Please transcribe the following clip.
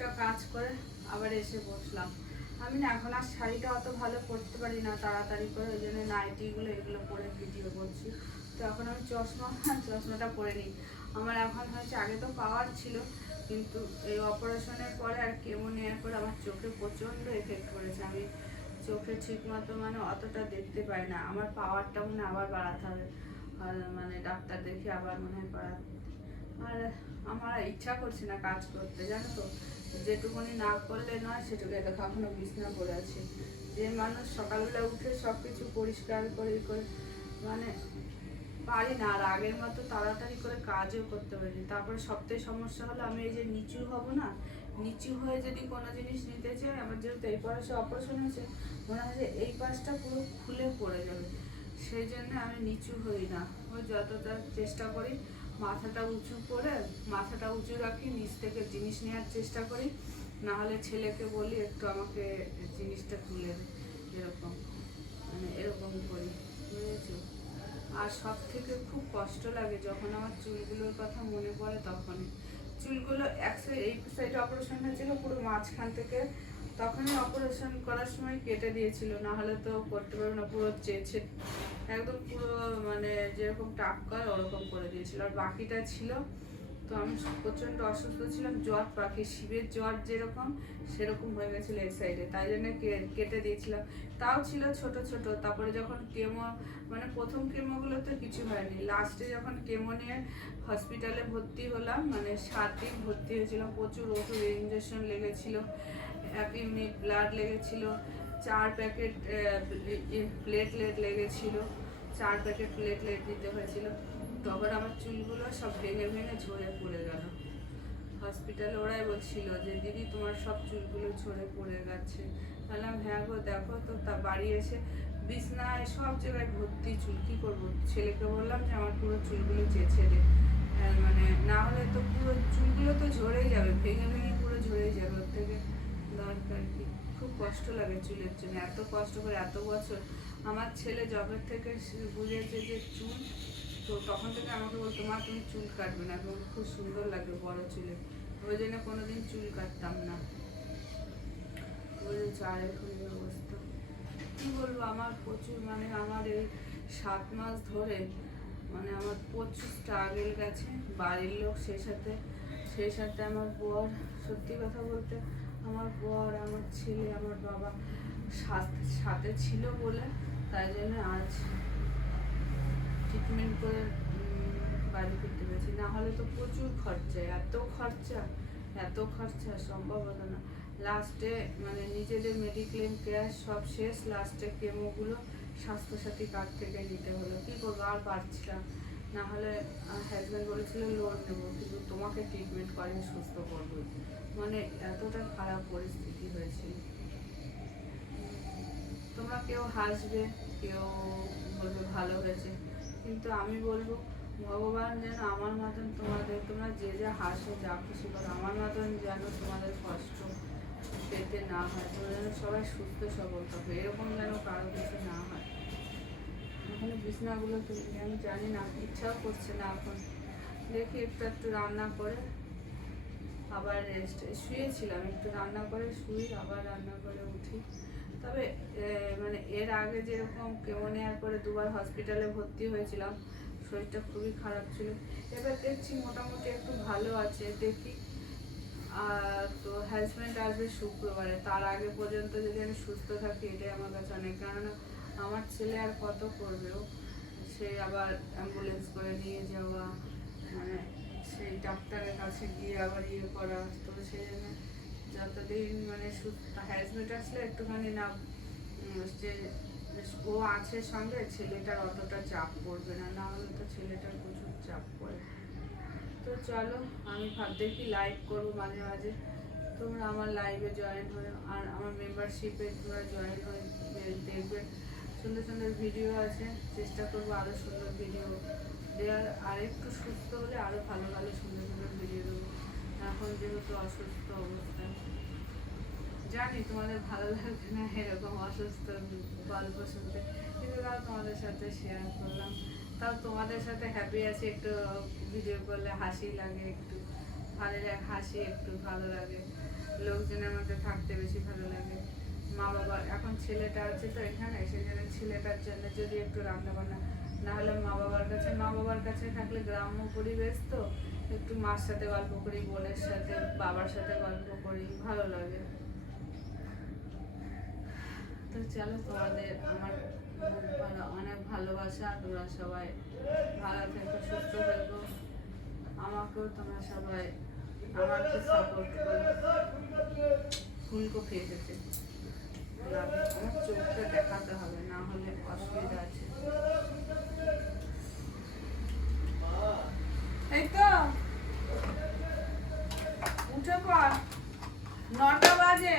কিছুটা কাজ করে আবার এসে বসলাম। আমি না এখন আর শাড়িটা অত ভালো পরতে পারি না তাড়াতাড়ি করে, ওই জন্য নাইটিগুলো এগুলো পরে ভিডিও করছি। তো এখন আমি চশমা, চশমাটা পরে নিই। আমার এখন হয়েছে, আগে তো পাওয়ার ছিল, কিন্তু এই অপারেশনের পরে আর কেমো নেওয়ার পরে আমার চোখে প্রচণ্ড এফেক্ট করেছে আমি চোখে ঠিক মতো মানে অতটা দেখতে পাই না। আমার পাওয়ারটা মনে আবার বাড়াতে হবে। মানে ডাক্তার দেখে আবার মনে হয় করাতে আর আমার ইচ্ছা করছে না কাজ করতে, জানো তো? যেটুকুনি না করলে নয়, সেটুকু দেখো এখনও বিছনা পড়ে আছে। যে মানুষ সকালবেলা উঠে সব কিছু পরিষ্কার করে করে মানে পারি না। আর আগের মতো তাড়াতাড়ি করে কাজও করতে পারি তারপরে সবথেকে সমস্যা হলো, আমি এই যে নিচু হব না, নিচু হয়ে যদি কোনো জিনিস নিতে চাই, আমার যেহেতু এই পাশে অপারেশন হয়েছে, মনে হয় যে এই পাশটা পুরো খুলে পড়ে যাবে। সেই জন্য আমি নিচু হই না। ওই যতটা চেষ্টা করি মাথাটা উঁচু করে, মাথাটা উঁচু রাখি, নিচ থেকে জিনিস নেওয়ার চেষ্টা করি। না হলে ছেলেকে বলি, একটু আমাকে জিনিসটা তুলে এরকম। মানে এরকম করি, বুঝেছ? আর সব থেকে খুব কষ্ট লাগে যখন আমার চুলগুলোর কথা মনে পড়ে তখনই চুলগুলো এক সাইড এই সাইডে অপারেশন হয়েছিল পুরো মাঝখান থেকে তখনই অপারেশন করার সময় কেটে দিয়েছিল না হলে তো করতে পারবে না, পুরো চেয়েছে একদম পুরো মানে যেরকম টাক করে ওরকম করে দিয়েছিল। আর বাকিটা ছিল, তো আমি প্রচণ্ড অসুস্থ ছিলাম, জ্বর, পাখি শিবের জ্বর যেরকম, সেরকম হয়ে গেছিল এই সাইডে তাই জন্য কেটে দিয়েছিলাম। তাও ছিল ছোট ছোট, তারপরে যখন কেমো মানে প্রথম কেমোগুলো তো কিছু হয়নি। লাস্টে যখন কেমো নিয়ে হসপিটালে ভর্তি হলাম মানে সাত দিন ভর্তি হয়েছিলাম, প্রচুর ওষুধ ইঞ্জেকশন লেগেছিল। এক ইউনিট ব্লাড লেগেছিল চার প্যাকেট প্লেটলেট লেগেছিল চার প্যাকেট প্লেটলেট দিতে হয়েছিল। তখন আমার চুলগুলো সব ভেঙে ভেঙে ঝরে পড়ে গেল। হসপিটালে ওরাই বলছিল যে দিদি তোমার সব চুলগুলো ঝরে পড়ে গেছে। বললাম হ্যাঁ গো দেখো তো তা বাড়ি এসে বিছনায় সব জায়গায় ভর্তি চুল কী করব? ছেলেকে বললাম যে আমার পুরো চুলগুলো চেঁচে দে। হ্যাঁ, মানে না হলে তো পুরো চুলগুলো তো ঝরেই যাবে ভেঙে ভেঙে পুরো ঝরেই যাবে ওর থেকে। দরকার কি? খুব কষ্ট লাগে চুলের জন্য। এত কষ্ট করে এত বছর আমার ছেলে জবের থেকে বুঝেছে যে চুল, তো তখন থেকে আমাকে বলতো, মা, তুমি চুল কাটবে না। এবং খুব সুন্দর লাগে বড় চুলে। ওই জন্য কোনোদিন চুল কাটতাম না। বুঝেছ আর এখন অবস্থা। কি বলব, আমার প্রচুর মানে আমার এই সাত মাস ধরে মানে আমার প্রচুর স্ট্রাগেল গেছে। বাড়ির লোক সেই সাথে সেই সাথে আমার বর, সত্যি কথা বলতে আমার বর, আমার ছেলে, আমার বাবা সাথে ছিল বলে তাই জন্য আজ ট্রিটমেন্ট করে বাড়ি ফিরতে পেরেছি। না হলে তো প্রচুর খরচা, এত খরচা এত খরচা সম্ভব হতো না। লাস্টে মানে নিজেদের মেডিক্লেম ক্যাশ সব শেষ লাস্টে কেমোগুলো স্বাস্থ্যসাথী কার্ড থেকে নিতে হলো। কী করব? আর পারছিলাম না হলে হাজব্যান্ড বলেছিল লোন নেব, কিন্তু তোমাকে ট্রিটমেন্ট করে সুস্থ করব। মানে এতটা খারাপ পরিস্থিতি হয়েছিল তোমরা কেউ হাসবে, কেউ বলবে ভালো হয়েছে, কিন্তু আমি বলব, ভগবান যেন আমার মতন তোমাদের, তোমরা যে যা হাসো, যা খুশি করো, আমার মতন যেন তোমাদের কষ্ট পেতে না হয়, তোমরা যেন সবাই সুস্থ সবল থাকবে এরকম যেন কারও কিছু না হয়। এখন বিছনাগুলো তুলি আমি জানি না, ইচ্ছাও করছে না এখন। দেখি একটু একটু রান্না করে আবার রেস্ট শুয়েছিলাম, একটু রান্না করে শুই, আবার রান্না করে উঠি। তবে মানে এর আগে যেরকম কেমো নেওয়ার পরে দুবার হসপিটালে ভর্তি হয়েছিলাম, শরীরটা খুবই খারাপ ছিল। এবার দেখছি মোটামুটি একটু ভালো আছে, দেখি। তো হাজব্যান্ড আসবে শুক্রবারে, তার আগে পর্যন্ত যদি আমি সুস্থ থাকি, এটাই আমার কাছে অনেক। কেননা আমার ছেলে আর কত করবে? সে আবার অ্যাম্বুলেন্স করে নিয়ে যাওয়া মানে সেই ডাক্তারের কাছে গিয়ে আবার ইয়ে করা। তো সেই জন্য যতদিন মানে হ্যাজমেট আসলে একটুখানি না যে ও আছে সঙ্গে, ছেলেটার অতটা চাপ পড়বে না। না হলে তো ছেলেটার প্রচুর চাপ পড়ে। তো চলো, আমি ভাব দেখি লাইভ করব মাঝে মাঝে। তোমরা আমার লাইভে জয়েন হয়ে, আর আমার মেম্বারশিপে তোমরা জয়েন হয়ে, দেখবে। সুন্দর সুন্দর ভিডিও আছে, চেষ্টা করব আরও সুন্দর ভিডিও দেওয়ার আর একটু সুস্থ হলে আরও ভালো ভালো সুন্দর সুন্দর ভিডিও দেবো। এখন যেহেতু অসুস্থ অবস্থা। জানি তোমাদের ভালো লাগবে না, এরকম অসুস্থ গল্প শুনতে। কিন্তু তাও তোমাদের সাথে শেয়ার করলাম। তাও তোমাদের সাথে হ্যাপি আছি, একটু ভিডিও করলে হাসি লাগে একটু। ভালো লাগে, হাসি একটু ভালো লাগে। লোকজনের মধ্যে থাকতে বেশি ভালো লাগে। মা বাবা এখন ছেলেটা আছে তো এখানে, সেই জন্য ছেলেটার জন্য যদি একটু রান্না বান্না না হলে মা বাবার কাছে মা বাবার কাছে থাকলে গ্রাম্য পরিবেশ তো, একটু মার সাথে গল্প করি, বোনের সাথে, বাবার সাথে গল্প করি, ভালো লাগে। তো চলো তোমাদের আমার অনেক ভালোবাসা, তোমরা সবাই ভালো থেকো, সুস্থ থেকো। আমাকেও তোমরা সবাই আমাকে সাপোর্ট করো। ফুলকপি এসেছে। হলে অসুবিধা আছে। এই তো উঠে পর নটা বাজে।